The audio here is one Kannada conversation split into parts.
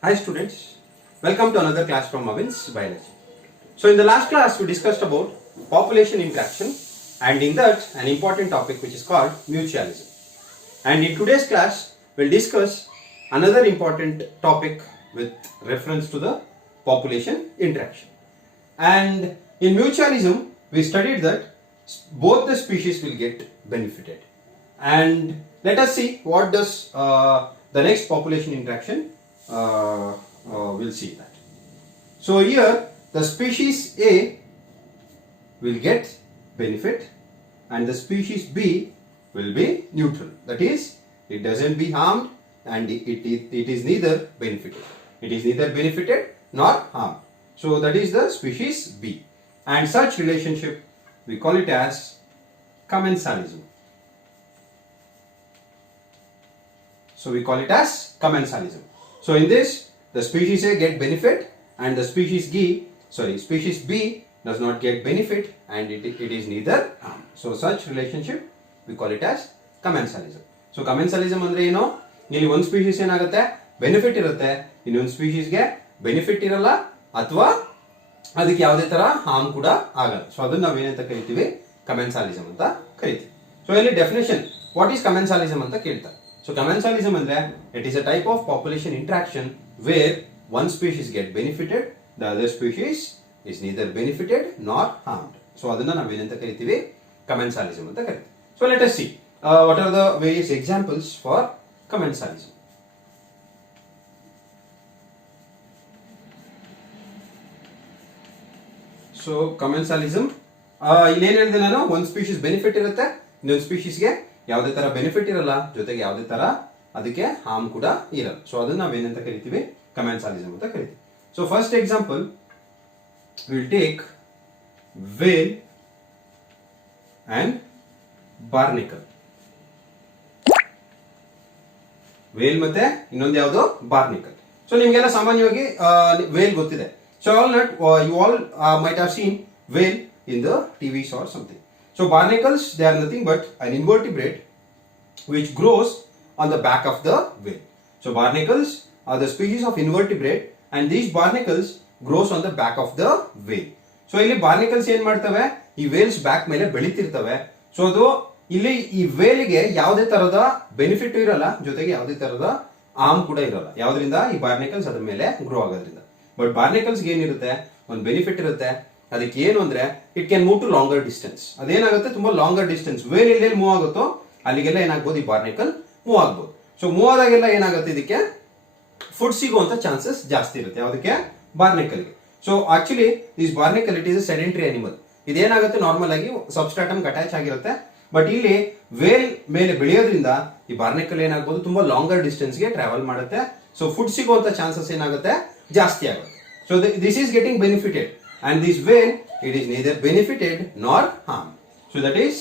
Hi students, welcome to another class from Avin's Biology. So in the last class we discussed about population interaction, and in that an important topic which is called mutualism. And in today's class we'll discuss another important topic with reference to the population interaction. And in mutualism we studied that both the species will get benefited. And let us see what does the next population interaction we'll see that. So here the species A will get benefit and the species B will be neutral. That is, it doesn't be harmed and it is neither benefited. It is neither benefited nor harmed. So that is the species B. And such relationship we call it as commensalism. So we call it as commensalism. So in this, the species A get benefit and the species B does not get benefit and it is neither harm. So such relationship we call it as commensalism. So commensalism ಅಂದ್ರೆ ಏನು? ಇಲ್ಲಿ ಒಂದು ಸ್ಪೀಶೀಸ್ ಏನಾಗುತ್ತೆ, ಬೆನಿಫಿಟ್ ಇರುತ್ತೆ, ಇನ್ನೊಂದು ಸ್ಪೀಶೀಸ್ಗೆ ಬೆನಿಫಿಟ್ ಇರಲ್ಲ ಅಥವಾ ಅದಕ್ಕೆ ಯಾವುದೇ ತರ ಹಾರ್ಮ್ ಕೂಡ ಆಗಲ್ಲ. ಸೊ ಅದನ್ನ ನಾವು ಏನಂತ ಕರಿತೀವಿ, commensalism ಅಂತ ಕರಿತೀವಿ. ಸೊ ಇಲ್ಲಿ ಡೆಫಿನೇಷನ್ ವಾಟ್ ಈಸ್ commensalism ಅಂತ ಕೇಳ್ತಾರೆ. So commensalism ಅಂದ್ರೆ it is a type of population interaction where one species get benefited, the other species is neither benefited nor harmed. So ಅದನ್ನ ನಾವು ಏನಂತ ಕರಿತೀವಿ, commensalism ಅಂತ ಕರಿತೀವಿ. So let us see what are the various examples for commensalism. So commensalism ಇಲ್ಲಿ ಏನು ಹೇಳಿದೆ ನಾನು, ಒಂದು ಸ್ಪೀಶೀಸ್ ಬೆನಿಫಿಟ್ ಇರುತ್ತೆ, ಇನ್ನೊಂದು ಸ್ಪೀಶೀಸ್ಗೆ ಯಾವುದೇ ತರ ಬೆನಿಫಿಟ್ ಇರಲ್ಲ, ಜೊತೆಗೆ ಯಾವುದೇ ತರ ಅದಕ್ಕೆ ಹಾರ್ಮ್ ಕೂಡ ಇರಲ್ಲ. ಸೊ ಅದನ್ನ ನಾವೇನಂತ ಕರಿತೀವಿ, commensalism ಅಂತ ಕರಿತೀವಿ. So first example will take whale and barnacle. Whale ಮತ್ತೆ ಇನ್ನೊಂದು ಯಾವುದು, ಬಾರ್ನಿಕಲ್. ಸೊ ನಿಮ್ಗೆಲ್ಲ ಸಾಮಾನ್ಯವಾಗಿ ವೇಲ್ ಗೊತ್ತಿದೆ. So you all might have seen whale in the TVs or something. So barnacles, they are nothing but an invertebrate which grows on the back of the whale. So barnacles are the species of invertebrate and these barnacles grows on the back of the whale. So ಇಲ್ಲಿ barnacles ಏನ್ ಮಾಡ್ತವೆ, ಈ whales back ಮೇಲೆ ಬೆಳಿತಿರ್ತವೆ. ಸೊ ಅದು ಇಲ್ಲಿ ಈ whale ಗೆ ಯಾವುದೇ ತರದ ಬೆನಿಫಿಟ್ ಇರಲ್ಲ, ಜೊತೆಗೆ ಯಾವುದೇ ತರದ ಆರ್ಮ್ ಕೂಡ ಇರಲ್ಲ. ಯಾವ್ದ್ರಿಂದ, ಈ barnacles ಅದ್ರ ಮೇಲೆ ಗ್ರೋ ಆಗೋದ್ರಿಂದ. ಬಟ್ barnacles ಗೆ ಏನಿರುತ್ತೆ, ಒಂದು ಬೆನಿಫಿಟ್ ಇರುತ್ತೆ. ಅದಕ್ಕೆ ಏನು ಅಂದ್ರೆ it can move to longer distance. ಅದೇನಾಗುತ್ತೆ, ತುಂಬಾ ಲಾಂಗರ್ ಡಿಸ್ಟೆನ್ಸ್ ವೇಲ್ ಎಲ್ಲೆಲ್ಲಿ ಮೂವ್ ಆಗುತ್ತೋ ಅಲ್ಲಿಗೆಲ್ಲ ಏನಾಗ್ಬೋದು, ಈ ಬಾರ್ನಿಕಲ್ ಮೂವ್ ಆಗ್ಬೋದು. ಸೊ ಮೂವ್ ಆದಾಗೆಲ್ಲ ಏನಾಗುತ್ತೆ, ಇದಕ್ಕೆ ಫುಡ್ ಸಿಗುವಂತ ಚಾನ್ಸಸ್ ಜಾಸ್ತಿ ಇರುತ್ತೆ. ಯಾವುದಕ್ಕೆ, ಬಾರ್ನಿಕಲ್ಗೆ. So actually this barnacle it is a sedentary animal. ಇದೇನಾಗುತ್ತೆ, ನಾರ್ಮಲ್ ಆಗಿ ಸಬ್ಸ್ಟ್ರಾಟಮ್ ಅಟ್ಯಾಚ್ ಆಗಿರುತ್ತೆ. ಬಟ್ ಇಲ್ಲಿ ವೇಲ್ ಮೇಲೆ ಬೆಳೆಯೋದ್ರಿಂದ ಈ ಬಾರ್ನಿಕಲ್ ಏನಾಗ್ಬೋದು, ತುಂಬಾ ಲಾಂಗರ್ ಡಿಸ್ಟೆನ್ಸ್ಗೆ ಟ್ರಾವೆಲ್ ಮಾಡುತ್ತೆ. ಸೊ ಫುಡ್ ಸಿಗುವಂತ ಚಾನ್ಸಸ್ ಏನಾಗುತ್ತೆ, ಜಾಸ್ತಿ ಆಗುತ್ತೆ. So this is getting benefited. And this whale, it is neither benefited nor harmed. So that is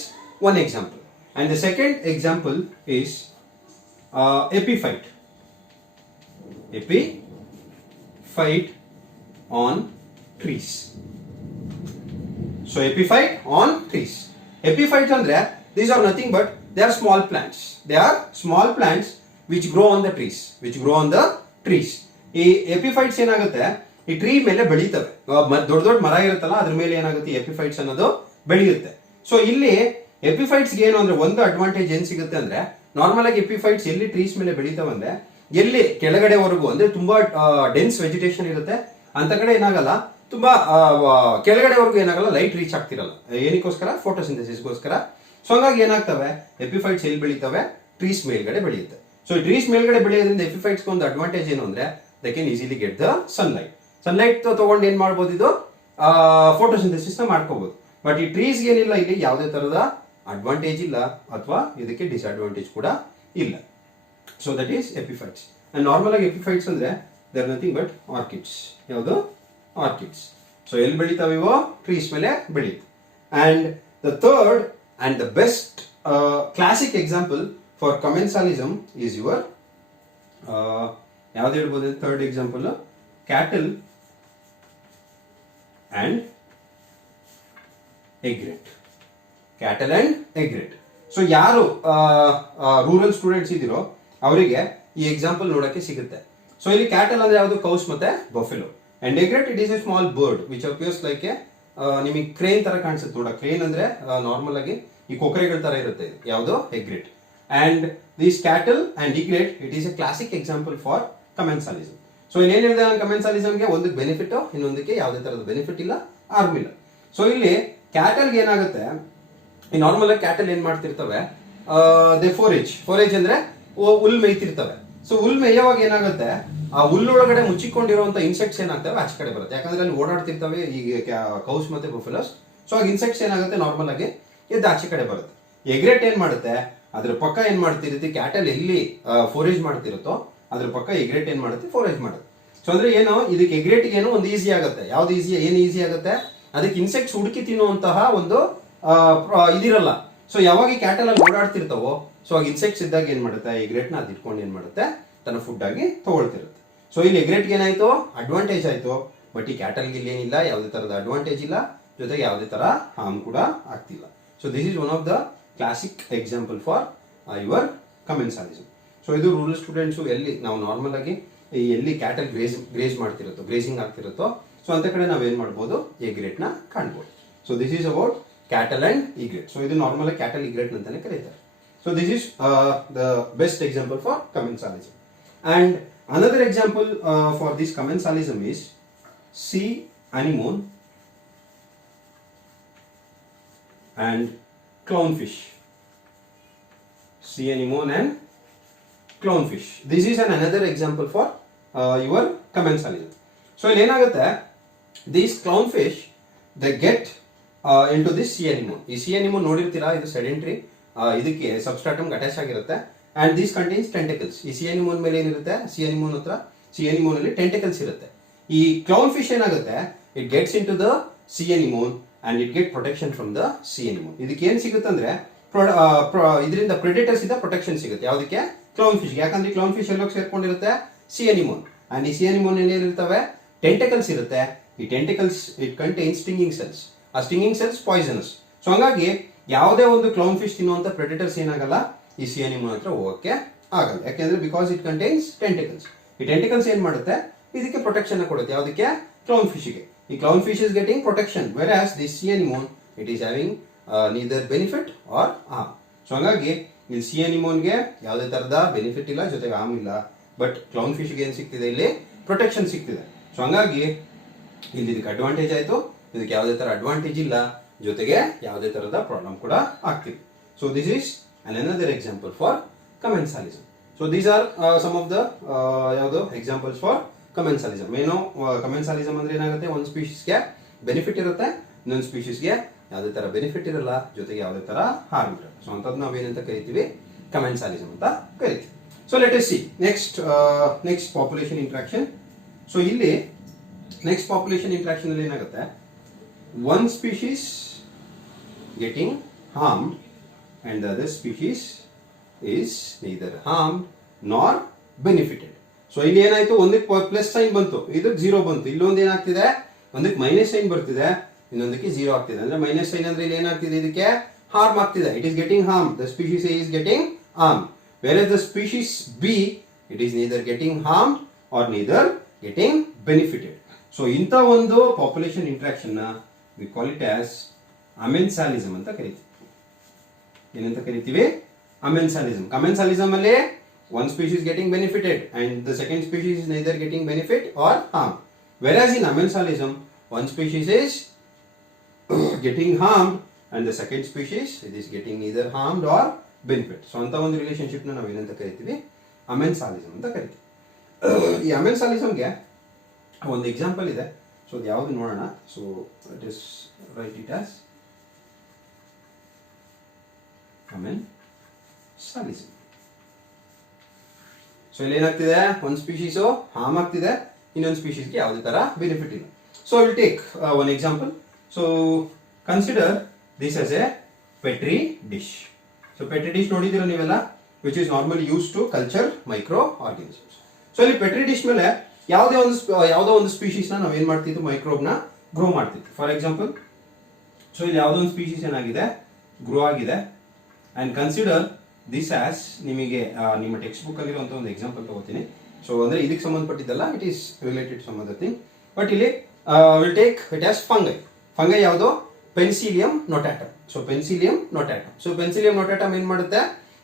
one example. And the second example is epiphyte. Epiphyte on trees. So epiphyte on trees. Epiphytes andre these are nothing but they are small plants. They are small plants which grow on the trees. ಈ epiphytes ಏನಾಗುತ್ತೆ, ಈ ಟ್ರೀ ಮೇಲೆ ಬೆಳೀತವೆ. ದೊಡ್ಡ ದೊಡ್ಡ ಮರ ಇರುತ್ತಲ್ಲ, ಅದ್ರ ಮೇಲೆ ಏನಾಗುತ್ತೆ, ಎಪಿಫೈಟ್ಸ್ ಅನ್ನೋದು ಬೆಳೆಯುತ್ತೆ. ಸೊ ಇಲ್ಲಿ ಎಪಿಫೈಟ್ಸ್ ಏನು ಅಂದ್ರೆ, ಒಂದು ಅಡ್ವಾಂಟೇಜ್ ಏನ್ ಸಿಗುತ್ತೆ ಅಂದ್ರೆ, ನಾರ್ಮಲ್ ಆಗಿ ಎಪಿಫೈಟ್ಸ್ ಎಲ್ಲಿ ಟ್ರೀಸ್ ಮೇಲೆ ಬೆಳೀತಾವೆ ಅಂದ್ರೆ, ಎಲ್ಲಿ ಕೆಳಗಡೆವರೆಗೂ ಅಂದ್ರೆ ತುಂಬಾ ಡೆನ್ಸ್ ವೆಜಿಟೇಷನ್ ಇರುತ್ತೆ ಅಂತ ಕಡೆ ಏನಾಗಲ್ಲ, ತುಂಬಾ ಕೆಳಗಡೆವರೆಗೂ ಏನಾಗಲ್ಲ, ಲೈಟ್ ರೀಚ್ ಆಗ್ತಿರಲ್ಲ. ಏನಕ್ಕೋಸ್ಕರ, ಫೋಟೋಸಿಂಥಸಿಸ್ಗೋಸ್ಕರ. ಸೊ ಹಂಗಾಗಿ ಏನಾಗ್ತವೆ, ಎಪಿಫೈಟ್ಸ್ ಎಲ್ಲಿ ಬೆಳೀತವೆ, ಟ್ರೀಸ್ ಮೇಲ್ಗಡೆ ಬೆಳೆಯುತ್ತೆ. ಸೊ ಟ್ರೀಸ್ ಮೇಲ್ಗಡೆ ಬೆಳೆಯೋದ್ರಿಂದ ಎಪಿಫೈಟ್ಸ್ ಒಂದು ಅಡ್ವಾಂಟೇಜ್ ಏನು ಅಂದ್ರೆ, they can easily get the sunlight. Sunlight ತಗೊಂಡು ಏನ್ ಮಾಡ್ಬೋದು, ಇದು ಫೋಟೋಸಿಂಥಸಿಸ್ ಮಾಡ್ಕೋಬಹುದು. ಬಟ್ ಈ ಟ್ರೀಸ್ ಏನಿಲ್ಲ, ಇಲ್ಲಿ ಯಾವುದೇ ತರದ ಅಡ್ವಾಂಟೇಜ್ ಇಲ್ಲ ಅಥವಾ ಇದಕ್ಕೆ ಡಿಸ್ಅಡ್ವಾಂಟೇಜ್ ಕೂಡ ಇಲ್ಲ. So that is epiphytes. And normal ಆಗಿ ಎಪಿಫೈಟ್ಸ್ ಅಂದ್ರೆ they are nothing but orchids. ಯಾವುದು, ಆರ್ಕಿಡ್ಸ್. ಸೊ ಎಲ್ಲಿ ಬೆಳಿತಾವೆ ಇವು, ಟ್ರೀಸ್ ಮೇಲೆ ಬೆಳೀತು. And the third and the best classic example for commensalism is your ಯಾವ್ದು ಹೇಳ್ಬೋದು, third example, cattle and egret. Cattle and egret. So ಯಾರು ರೂರಲ್ ಸ್ಟೂಡೆಂಟ್ಸ್ ಇದ್ದೀರೋ ಅವರಿಗೆ ಈ ಎಕ್ಸಾಂಪಲ್ ನೋಡಕ್ಕೆ ಸಿಗುತ್ತೆ. ಸೊ ಇಲ್ಲಿ ಕ್ಯಾಟಲ್ ಅಂದ್ರೆ ಯಾವುದು ಕೌಸ್ ಮತ್ತೆ buffalo. And ಎಗ್ರೆಟ್ it is A small bird which appears like A ನಿಮಗೆ ಕ್ರೇನ್ ತರ ಕಾಣಿಸುತ್ತೆ ನೋಡ. ಕ್ರೇನ್ ಅಂದ್ರೆ ನಾರ್ಮಲ್ ಆಗಿ ಈ ಕೊಕರೆಗಳ ತರ ಇರುತ್ತೆ ಇದು ಯಾವುದು egret. And this cattle and egret it is a classic example for commensalism. So ಇಲ್ಲಿ ಏನಿದೆ ಕಮೆನ್ಸಾಲಿಸಮ್ಗೆ ಒಂದಕ್ಕೆ ಬೆನಿಫಿಟ್, ಇನ್ನೊಂದಕ್ಕೆ ಯಾವುದೇ ತರದ ಬೆನಿಫಿಟ್ ಇಲ್ಲ, ಆರ್ಮ್ ಇಲ್ಲ. ಸೊ ಇಲ್ಲಿ ಕ್ಯಾಟಲ್ಗೆ ಏನಾಗುತ್ತೆ, ಈ ನಾರ್ಮಲ್ ಆಗಿ ಕ್ಯಾಟಲ್ ಏನ್ ಮಾಡ್ತಿರ್ತವೆ, ದೇ ಫೋರೇಜ್ ಅಂದ್ರೆ ಹುಲ್ ಮೇಯ್ತಿರ್ತವೆ. ಸೊ ಹುಲ್ ಮೇಯುವಾಗ ಏನಾಗುತ್ತೆ, ಆ ಹುಲ್ಲೊಳಗಡೆ ಮುಚ್ಚಿಕೊಂಡಿರುವಂತ ಇನ್ಸೆಕ್ಟ್ಸ್ ಏನಾಗ್ತವೆ ಆಚೆ ಕಡೆ ಬರುತ್ತೆ, ಯಾಕಂದ್ರೆ ಅಲ್ಲಿ ಓಡಾಡ್ತಿರ್ತವೆ ಈಗ ಕೌಸ್ ಮತ್ತೆ ಬಫೆಲೋಸ್. ಸೊ ಆಗ ಇನ್ಸೆಕ್ಟ್ಸ್ ಏನಾಗುತ್ತೆ ನಾರ್ಮಲ್ ಆಗಿ ಎದ್ದು ಆಚೆ ಕಡೆ ಬರುತ್ತೆ. ಎಗ್ರೆಟ್ ಏನ್ ಮಾಡುತ್ತೆ, ಅದ್ರ ಪಕ್ಕ ಏನ್ ಮಾಡ್ತಿರುತ್ತೆ, ಕ್ಯಾಟಲ್ ಎಲ್ಲಿ ಫೋರೇಜ್ ಮಾಡ್ತಿರುತ್ತೋ ಅದ್ರ ಪಕ್ಕ ಎಗ್ರೆಟ್ ಏನ್ ಮಾಡುತ್ತೆ, ಫೋರೇಜ್ ಮಾಡುತ್ತೆ. ಸೊ ಅಂದ್ರೆ ಏನು, ಇದಕ್ಕೆ ಎಗ್ರೆಟ್ ಏನೋ ಒಂದು ಈಸಿ ಆಗುತ್ತೆ. ಯಾವ್ದು ಈಸಿ, ಏನು ಈಸಿ ಆಗುತ್ತೆ, ಅದಕ್ಕೆ ಇನ್ಸೆಕ್ಟ್ಸ್ ಹುಡುಕಿ ತಿನ್ನುವಂತಹ ಒಂದು ಇದಿರಲ್ಲ. ಸೊ ಯಾವಾಗ ಈ ಕ್ಯಾಟಲ್ ಅಲ್ಲಿ ಓಡಾಡ್ತಿರ್ತಾವೋ, ಸೊ ಆಗ ಇನ್ಸೆಕ್ಟ್ಸ್ ಇದ್ದಾಗ ಏನ್ ಮಾಡುತ್ತೆ, ಎಗ್ರೆಟ್ ನ ಅದ್ ಇಟ್ಕೊಂಡು ಏನ್ ಮಾಡುತ್ತೆ, ತನ್ನ ಫುಡ್ ಆಗಿ ತಗೊಳ್ತಿರುತ್ತೆ. ಸೊ ಇಲ್ಲಿ ಎಗ್ರೆಟ್ ಏನಾಯ್ತು, ಅಡ್ವಾಂಟೇಜ್ ಆಯ್ತು. ಬಟ್ ಈ ಕ್ಯಾಟಲ್ ಇಲ್ಲಿ ಏನಿಲ್ಲ, ಯಾವುದೇ ತರದ ಅಡ್ವಾಂಟೇಜ್ ಇಲ್ಲ, ಜೊತೆಗೆ ಯಾವುದೇ ತರ ಹಾರ್ಮ್ ಕೂಡ ಆಗ್ತಿಲ್ಲ. So this is one of the classic example for your commensalism. So ಇದು ರೂರಲ್ ಸ್ಟೂಡೆಂಟ್ಸ್ ಎಲ್ಲಿ ನಾವು ನಾರ್ಮಲ್ ಆಗಿ ಎಲ್ಲಿ ಕ್ಯಾಟಲ್ ಗ್ರೇಸ್ ಮಾಡ್ತಿರುತ್ತೋ, ಗ್ರೇಸಿಂಗ್ ಆಗ್ತಿರುತ್ತೋ, ಸೊ ಅಂತ ಕಡೆ ನಾವೇನ್ ಮಾಡ್ಬೋದು, ಎಗ್ರೆಟ್ ನ ಕಾಣ್ಬೋದು. So this is about cattle and egret. So ಇದು ನಾರ್ಮಲ್ ಆಗಿ ಕ್ಯಾಟಲ್ ಇಗ್ರೆಟ್ ಅಂತಾನೆ ಕರೀತಾರೆ. So this is the best example for commensalism. And another example for this commensalism is sea anemone and clownfish. Sea anemone and clownfish. This is another example for your commensalism. So ಇಲ್ಲಿ ಏನಾಗುತ್ತೆ, these clownfish they get into this sea anemone. ಈ sea anemone ನೋಡಿರ್ತೀರಾ, ಇದು ಸೆಡೆಂಟ್ರಿ, ಇದಕ್ಕೆ ಸಬ್ಸ್ಟ್ರಾಟಮ್ ಅಟ್ಯಾಚ್ ಆಗಿರುತ್ತೆ. And this contains tentacles. ಈ ಸಿ ಅನಿಮೋನ್ ಮೇಲೆ ಏನಿರುತ್ತೆ, ಸಿ ಅನಿಮೋನ್ ಹತ್ರ, ಸಿ ಅನಿಮೋನ್ ಅಲ್ಲಿ ಟೆಂಟಿಕಲ್ಸ್ ಇರುತ್ತೆ. ಈ ಕ್ಲೌನ್ ಫಿಶ್ ಏನಾಗುತ್ತೆ, it gets into the sea anemone and it get protection from the sea anemone. ಇದಕ್ಕೆ ಏನ್ ಸಿಗುತ್ತೆ ಅಂದ್ರೆ ಇದರಿಂದ ಪ್ರೆಡೇಟರ್ಸ್ ಇಂದ ಪ್ರೊಟೆಕ್ಷನ್ ಸಿಗುತ್ತೆ. ಯಾವ್ದಕ್ಕೆ, ಕ್ಲೌನ್ ಫಿಶ್. ಯಾಕಂದ್ರೆ ಕ್ಲೌನ್ ಫಿಶ್ ಎಲ್ಲೋಗಿ ಸೇರ್ಕೊಂಡಿರುತ್ತೆ, ಸಿ ಅನಿಮೋನ್. ಅಂಡ್ ಈ ಸಿ ಅನಿಮೋನ್ ಏನಿರ್ತವೆ, ಟೆಂಟಿಕಲ್ಸ್ ಇರುತ್ತೆ. ಈ tentacles it contains stinging cells. ಆ ಸ್ಟಿಂಗಿಂಗ್ ಸೆಲ್ಸ್ ಪಾಯ್ಸನಸ್. ಸೊ ಹಂಗಾಗಿ ಯಾವುದೇ ಒಂದು ಕ್ಲೌನ್ ಫಿಶ್ ತಿನ್ನುವಂತ ಪ್ರೆಡೇಟರ್ಸ್ ಏನಾಗಲ್ಲ, ಈ ಸಿ ಅನಿಮೋನ್ ಹತ್ರ ಹೋಗಕ್ಕೆ ಆಗಲ್ಲ. ಯಾಕೆಂದ್ರೆ ಬಿಕಾಸ್ ಇಟ್ ಕಂಟೈನ್ಸ್ ಟೆಂಟಿಕಲ್ಸ್. ಈ ಟೆಂಟಿಕಲ್ಸ್ ಏನ್ ಮಾಡುತ್ತೆ, ಇದಕ್ಕೆ ಪ್ರೊಟೆಕ್ಷನ್ ಕೊಡುತ್ತೆ. ಯಾವುದಕ್ಕೆ, ಕ್ಲೌನ್ ಫಿಶ್ ಗೆ. ಈ clown fish is getting protection, whereas this sea anemone it is having neither benefit or harm. So ಹಂಗಾಗಿ ಇಲ್ಲಿ ಸಿ ಅನಿಮೋನ್ಗೆ ಯಾವುದೇ ತರದ ಬೆನಿಫಿಟ್ ಇಲ್ಲ, ಜೊತೆಗೆ ಹಾರ್ಮ್ ಇಲ್ಲ. ಬಟ್ ಕ್ಲೌನ್ ಫಿಶ್ ಗೆ ಏನ್ ಸಿಗ್ತಿದೆ, ಇಲ್ಲಿ ಪ್ರೊಟೆಕ್ಷನ್ ಸಿಗ್ತಿದೆ. ಸೊ ಹಂಗಾಗಿ ಇಲ್ಲಿ ಇದಕ್ಕೆ ಅಡ್ವಾಂಟೇಜ್ ಆಯ್ತು, ಇದಕ್ಕೆ ಯಾವುದೇ ತರ ಅಡ್ವಾಂಟೇಜ್ ಇಲ್ಲ, ಜೊತೆಗೆ ಯಾವುದೇ ತರದ ಪ್ರಾಬ್ಲಮ್ ಕೂಡ ಆಗ್ತಿದೆ. So this is another example for commensalism. So these are some of the ಯಾವುದು examples for commensalism. ಏನು commensalism ಅಂದ್ರೆ ಏನಾಗುತ್ತೆ, ಒಂದು ಸ್ಪೀಶೀಸ್ ಗೆ ಬೆನಿಫಿಟ್ ಇರುತ್ತೆ, ಇನ್ನೊಂದು ಸ್ಪೀಶೀಸ್ ಗೆ ಯಾವುದೇ ತರ ಬೆನಿಫಿಟ್ ಇರಲ್ಲ, ಜೊತೆಗೆ ಯಾವುದೇ ತರ ಹಾರ್ಮ್ ಇರಲ್ಲ. ಸೊ ಅಂತದ್ದು ನಾವೇನಂತ ಕರಿತೀವಿ, commensalism ಅಂತ ಕರಿತೀವಿ. So let us see next population interaction. So ಇಲ್ಲಿ ನೆಕ್ಸ್ಟ್ ಪಾಪ್ಯುಲೇಷನ್ ಇಂಟ್ರಾಕ್ಷನ್ ಅಲ್ಲಿ ಏನಾಗುತ್ತೆ, one species getting harm and the other species is neither harmed nor benefited. So ಇಲ್ಲಿ ಏನಾಯ್ತು, ಒಂದಕ್ಕೆ ಪ್ಲಸ್ ಸೈನ್ ಬಂತು, ಇದಕ್ಕೆ ಜೀರೋ ಬಂತು. ಇಲ್ಲೊಂದು ಏನಾಗ್ತಿದೆ, ಒಂದಕ್ಕೆ ಮೈನಸ್ ಸೈನ್ ಬರ್ತಿದೆ, ಇನ್ನೊಂದಕ್ಕೆ ಜೀರೋ ಆಗ್ತಿದೆ. ಅಂದ್ರೆ ಮೈನಸ್ ಸೈನ್ ಅಂದ್ರೆ ಇಲ್ಲಿ ಏನಾಗ್ತಿದೆ, ಇದಕ್ಕೆ ಹಾರ್ಮ್ ಆಗ್ತಿದೆ. It is getting harm, the species A is getting harm, whereas the species B it is neither getting harm or neither getting benefited. So ಇಂಥ ಒಂದು ಪಾಪ್ಯುಲೇಷನ್ ಇಂಟ್ರಾಕ್ಷನ್ ನ we call it as amensalism ಅಂತ ಕರಿತೀವಿ. ಏನಂತ ಕರಿತೀವಿ, ಅಮೆನ್ಸಾಲಿಸಮ್. ಕಮೆನ್ಸಾಲಿಸಮ್ ಅಲ್ಲಿ one species getting benefited and the second species is neither getting benefit or harm, whereas in amensalism one species is getting harmed and the second species it is getting neither harmed or benefit. So anta ಒಂದು ರಿಲೇಶನ್ಶಿಪ್ ನ ನಾವು ಏನಂತ ಕರಿತೀವಿ, ಅಮೆನ್ಸಾಲಿಸಮ್ ಅಂತ ಕರಿತೀವಿ. ಈ ಅಮೆನ್ಸಾಲಿಸಮ್ ಗೆ ಒಂದು ಎಕ್ಸಾಂಪಲ್ ಇದೆ. ಸೊ ಅದು ಯಾವುದು ನೋಡೋಣ. So it is right it as amensalism. So ಇಲ್ಲಿ ಏನಾಗ್ತಿದೆ, ಒಂದು ಸ್ಪೀಶೀಸ್ ಹಾರ್ಮ್ ಆಗ್ತಿದೆ, ಇನ್ನೊಂದು ಸ್ಪೀಶೀಸ್ಗೆ ಯಾವುದೇ ತರ ಬೆನಿಫಿಟ್ ಇಲ್ಲ. So will take one example. So consider this as a petri dish. So petri dish ನೋಡಿದಿರ ನೀವೆಲ್ಲ, which is normally use to culture micro organisms. So ಇಲ್ಲಿ ಪೆಟ್ರಿ ಡಿಶ್ ಮೇಲೆ ಯಾವುದೋ ಒಂದು ಸ್ಪೀಶೀಸ್ ನ ನಾವೇನ್ ಮಾಡ್ತಿದ್ವಿ, ಮೈಕ್ರೋಬ್ ನ ಗ್ರೋ ಮಾಡ್ತಿದ್ವಿ. ಫಾರ್ ಎಕ್ಸಾಂಪಲ್, ಸೊ ಇಲ್ಲಿ ಯಾವುದೋ ಒಂದು ಸ್ಪೀಶೀಸ್ ಏನಾಗಿದೆ, ಗ್ರೋ ಆಗಿದೆ. ಅಂಡ್ ಕನ್ಸಿಡರ್ ದಿಸ್ ಆಸ್, ನಿಮಗೆ ನಿಮ್ಮ ಟೆಕ್ಸ್ಟ್ ಬುಕ್ ಅಲ್ಲಿರುವಂತ ಒಂದು ಎಕ್ಸಾಂಪಲ್ ತಗೋತೀನಿ. ಸೊ ಅಂದ್ರೆ ಇದಕ್ಕೆ ಸಂಬಂಧಪಟ್ಟಿದ್ದಲ್ಲ, it is related some other thing. But ಇಲ್ಲಿ will take it as fungi. Fungi ಯಾವುದು? Penicillium notatum. So penicillium notatum. So penicillium notatum ಏನ್ ಮಾಡುತ್ತೆ?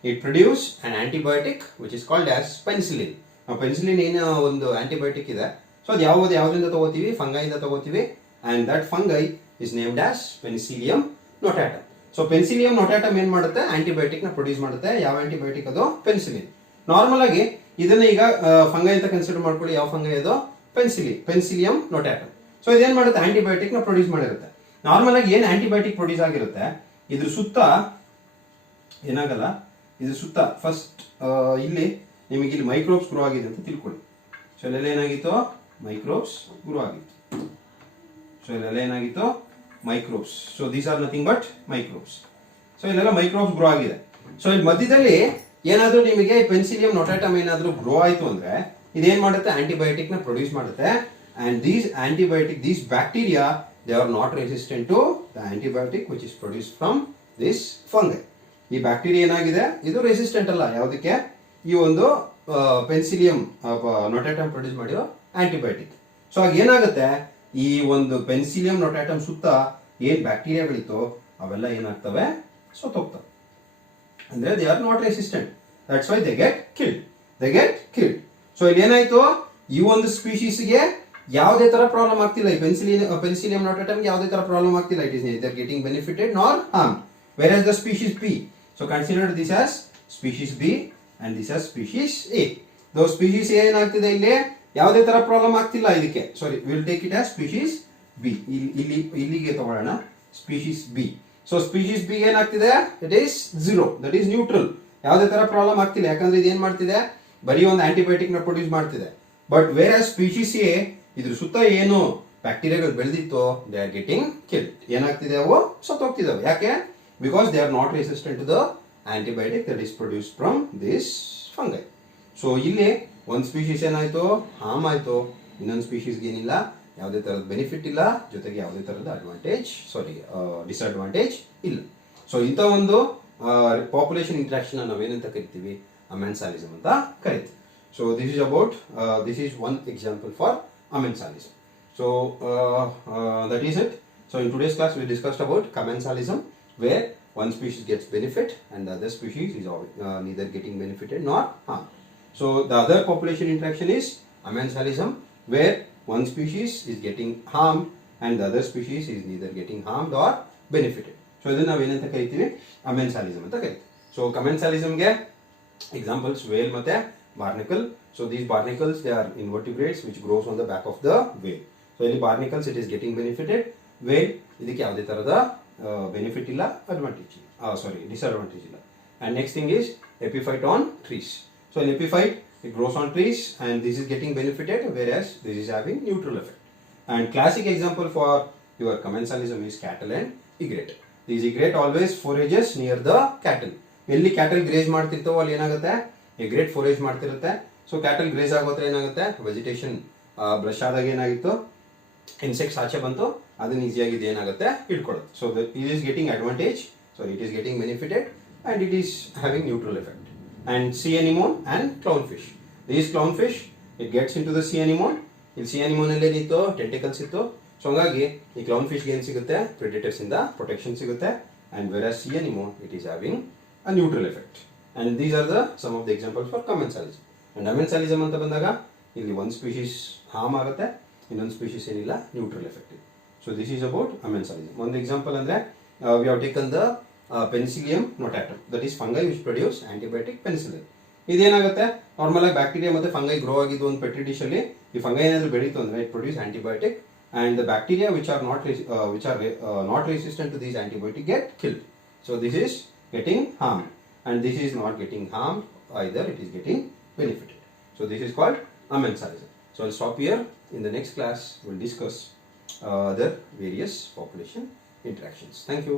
It produce an antibiotic which is called as penicillin. ನಾವು ಪೆನ್ಸಿಲಿನ್ ಏನು ಒಂದು ಆಂಟಿಬಯೋಟಿಕ್ ಇದೆ, ಸೊ ಅದು ಯಾವ್ದ್ರಿಂದ ತಗೋತೀವಿ? ಫಂಗೈಯಿಂದ ತಗೋತೀವಿ. And that fungi is named as penicillium notatum. So penicillium notatum ಏನ್ ಮಾಡುತ್ತೆ? ಆಂಟಿಬಯೋಟಿಕ್ ನ ಪ್ರೊಡ್ಯೂಸ್ ಮಾಡುತ್ತೆ. ಯಾವ ಆಂಟಿಬಯೋಟಿಕ್ ಅದು? ಪೆನ್ಸಿಲಿನ್. ನಾರ್ಮಲ್ ಆಗಿ ಇದನ್ನ ಈಗ ಫಂಗೈ ಅಂತ ಕನ್ಸಿಡರ್ ಮಾಡ್ಕೊಳ್ಳಿ. ಯಾವ ಫಂಗೈ ಅದು? Penicillium notatum. ಸೊ ಇದೇನ್ ಮಾಡುತ್ತೆ? ಆಂಟಿಬಯೋಟಿಕ್ ನ ಪ್ರೊಡ್ಯೂಸ್ ಮಾಡಿರುತ್ತೆ. ನಾರ್ಮಲ್ ಆಗಿ ಏನ್ ಆಂಟಿಬಯೋಟಿಕ್ ಪ್ರೊಡ್ಯೂಸ್ ಆಗಿರುತ್ತೆ, ಇದ್ರ ಸುತ್ತ ಏನಾಗಲ್ಲ, ಇದ್ರ ಸುತ್ತ ಫಸ್ಟ್ ಇಲ್ಲಿ ನಿಮಗೆ ಇಲ್ಲಿ ಮೈಕ್ರೋಬ್ಸ್ ಗ್ರೋ ಆಗಿದೆ ಅಂತ ತಿಳ್ಕೊಳ್ಳಿ. ಸೊ ಇಲ್ಲೆಲ್ಲ ಏನಾಗಿತ್ತು? ಮೈಕ್ರೋಬ್ಸ್ ಗ್ರೋ ಆಗಿತ್ತು. ಸೊ ಇಲ್ಲೆಲ್ಲ ಏನಾಗಿತ್ತು? Microbes. So these are nothing but microbes. So ಇಲ್ಲೆಲ್ಲ ಮೈಕ್ರೋಬ್ಸ್ ಗ್ರೋ ಆಗಿದೆ. ಸೊ ಇಲ್ಲಿ ಮಧ್ಯದಲ್ಲಿ ಏನಾದ್ರೂ ನಿಮಗೆ ಪೆನ್ಸಿಲಿಯಂ ನೋಟಾಟಮ್ ಏನಾದ್ರೂ ಗ್ರೋ ಆಯ್ತು ಅಂದ್ರೆ ಇದೇನ್ ಮಾಡುತ್ತೆ? ಆಂಟಿಬಯೋಟಿಕ್ ನ ಪ್ರೊಡ್ಯೂಸ್ ಮಾಡುತ್ತೆ. And these bacteria, they are not resistant to the antibiotic which is produced from this fungi. ಈ ಬ್ಯಾಕ್ಟೀರಿಯಾ ಏನಾಗಿದೆ? ಇದು ರೆಸಿಸ್ಟೆಂಟ್ ಅಲ್ಲ ಯಾವುದಕ್ಕೆ? ಈ ಒಂದು ಪೆನ್ಸಿಲಿಯಂ ನೋಟಾಟಮ್ ಪ್ರೊಡ್ಯೂಸ್ ಮಾಡಿರೋ ಆಂಟಿಬಯೋಟಿಕ್. ಸೊ ಆಗ ಏನಾಗುತ್ತೆ? ಈ ಒಂದು ಪೆನ್ಸಿಲಿಯಂ ನೋಟಾಟಮ್ ಸುತ್ತ ಏನ್ ಬ್ಯಾಕ್ಟೀರಿಯಾಗಳಿತ್ತು ಅವೆಲ್ಲ ಏನಾಗ್ತವೆ? ಸತ್ತೋಗ್ತವೆ. ಅಂದ್ರೆ they are not resistant. That's why they get killed. So ಇಲ್ಲಿ ಏನಾಯ್ತು? ಈ ಒಂದು ಸ್ಪೀಶೀಸ್ಗೆ ಯಾವುದೇ ತರ ಪ್ರಾಬ್ಲಮ್ ಆಗ್ತಿಲ್ಲ. ಈ ಪೆನ್ಸಿಲಿಯಂ ನೋಟಾಟಮ್ ಯಾವುದೇ ತರ ಪ್ರಾಬ್ಲಮ್ ಆಗ್ತಿಲ್ಲ. It is neither getting benefited nor harmed. Whereas the species B, so consider this as species B and this as species A. Those species A ಏನಾಗ್ತಿದೆ? ಇಲ್ಲಿ ಯಾವುದೇ ತರ ಪ್ರಾಬ್ಲಮ್ ಆಗ್ತಿಲ್ಲ ಇದಕ್ಕೆ. Sorry, will take it as species B. ಇಲ್ಲಿಗೆ ತಗೊಳ್ಳೋಣ, species B. So species B ಏನಾಗ್ತಿದೆ? It is 0, that is neutral. ಯಾವುದೇ ತರ ಪ್ರಾಬ್ಲಮ್ ಆಗ್ತಿಲ್ಲ, ಯಾಕಂದ್ರೆ ಇದು ಏನ್ ಮಾಡ್ತಿದೆ? ಬರೀ ಒಂದು ಆಂಟಿಬಯೋಟಿಕ್ ನ ಪ್ರೊಡ್ಯೂಸ್ ಮಾಡ್ತಿದೆ. But whereas species A, ಇದ್ರ ಸುತ್ತ ಏನು ಬ್ಯಾಕ್ಟೀರಿಯಾಗಳು ಬೆಳೆದಿತ್ತು, ದೇ ಆರ್ ಗೆಟಿಂಗ್ ಕಿಲ್ಡ್. ಏನಾಗ್ತಿದೆ? ಅವು ಸತ್ತೋಗ್ತಿದಾವೆ. ಯಾಕೆ? Because they are not resistant to the antibiotic that is produce from this fungi. So ಇಲ್ಲಿ ಒಂದು ಸ್ಪೀಶೀಸ್ ಏನಾಯ್ತು? ಹಾರ್ಮ್ ಆಯ್ತು. ಇನ್ನೊಂದು ಸ್ಪೀಶೀಸ್ಗೆ ಏನಿಲ್ಲ, ಯಾವುದೇ ತರದ ಬೆನಿಫಿಟ್ ಇಲ್ಲ, ಜೊತೆಗೆ ಯಾವುದೇ ತರದ ಡಿಸ್ಅಡ್ವಾಂಟೇಜ್ ಇಲ್ಲ. ಸೊ ಇಂಥ ಒಂದು ಪಾಪ್ಯುಲೇಷನ್ ಇಂಟ್ರಾಕ್ಷನ್ ನಾವೇನಂತ ಕರಿತೀವಿ? ಅಮೆನ್ಸಾಲಿಸಮ್ ಅಂತ ಕರಿತೀವಿ. So this is one example for amensalism. So that is it. So in today's class we discussed about commensalism, where one species gets benefit and the other species is neither getting benefited nor harmed. So the other population interaction is amensalism, where one species is getting harmed and the other species is neither getting harmed or benefited. So ಇದನ್ನ ನಾವೇನಂತ ಕರಿತೀವಿ? ಅಮೆನ್ಸಾಲಿಸಮ್ ಅಂತ ಕರಿತೀವಿ. ಸೊ ಕಮೆನ್ಸಾಲಿಸಮ್ಗೆ ಎಕ್ಸಾಂಪಲ್ಸ್ ವೇಲ್ ಮತ್ತೆ barnacle. So these barnacles, they are invertebrates which grows on the back of the whale. So in barnacles it is getting benefited. Whale ಇದಕ್ಕೆ ಯಾವುದೇ ತರದ ಬೆನಿಫಿಟ್ ಇಲ್ಲ, disadvantage ಇಲ್ಲ. And next thing is epiphyte on trees. So in epiphyte it grows on trees and this is getting benefited, whereas this is having neutral effect. And classic example for your commensalism is cattle and egret. These egret always forages near the cattle. ಎಲ್ಲಿ ಕ್ಯಾಟಲ್ ಗ್ರೇಜ್ ಮಾಡ್ತಿರ್ತವೋ ಅಲ್ಲಿ ಏನಾಗುತ್ತೆ? ಎಗ್ರೆಟ್ ಫೋರೇಜ್ ಮಾಡ್ತಿರುತ್ತೆ. ಸೊ ಕ್ಯಾಟಲ್ ಗ್ರೇಜ್ ಆಗೋತ್ರ ಏನಾಗುತ್ತೆ? ವೆಜಿಟೇಷನ್ ಬ್ರಷ್ ಆದಾಗ ಏನಾಗಿತ್ತು? ಇನ್ಸೆಕ್ಟ್ಸ್ ಆಚೆ ಬಂತು, ಅದನ್ನ ಈಸಿಯಾಗಿ ಇದು ಏನಾಗುತ್ತೆ? ಹಿಡ್ಕೊಳ್ಳುತ್ತೆ. So it is getting advantage, it is getting benefited and it is having neutral effect. And sea anemone and clown fish. These clown fish it gets into the sea anemone. ಇಲ್ಲಿ ಸಿ ಅನಿಮೋನ್ ಅಲ್ಲಿ ಏನಿತ್ತು? ಟೆಂಟಿಕಲ್ಸ್ ಇತ್ತು. ಸೊ ಹಂಗಾಗಿ ಈ ಕ್ಲೌನ್ ಫಿಶ್ಗೆ ಏನು ಸಿಗುತ್ತೆ? ಪ್ರೆಡಿಟರ್ಸ್ ಇಂದ ಪ್ರೊಟೆಕ್ಷನ್ ಸಿಗುತ್ತೆ. And whereas sea anemone it is having a neutral effect. And these are some of the examples for commensalism. And amensalism ಅಂತ ಬಂದಾಗ ಇಲ್ಲಿ ಒಂದು ಸ್ಪೀಶೀಸ್ ಹಾರ್ಮ್ ಆಗುತ್ತೆ, ಇನ್ನೊಂದು ಸ್ಪೀಶೀಸ್ ಏನಿಲ್ಲ, ನ್ಯೂಟ್ರಲ್ ಎಫೆಕ್ಟ್ ಇದೆ. So this is about amensalism. ಒಂದು ಎಕ್ಸಾಂಪಲ್ ಅಂದ್ರೆ we have taken the penicillium notatum, that is fungi which produce antibiotic penicillin. ಇದೇನಾಗುತ್ತೆ? ನಾರ್ಮಲ್ ಆಗಿ ಬ್ಯಾಕ್ಟೀರಿಯಾ ಮತ್ತೆ ಫಂಗೈ ಗ್ರೋ ಆಗಿದ್ದು ಒಂದು ಪೆಟ್ರಿ ಡಿಶ್ ಅಲ್ಲಿ ಈ ಫಂಗೈ ಏನಾದ್ರು ಬೆಳೀತು ಅಂದ್ರೆ it produce antibiotic and the bacteria which are not resistant to these antibiotics get killed. So this is getting harmed. And this is not getting harmed either, it is getting benefited. So this is called amensalism. So I'll stop here. In the next class we'll discuss other various population interactions. Thank you.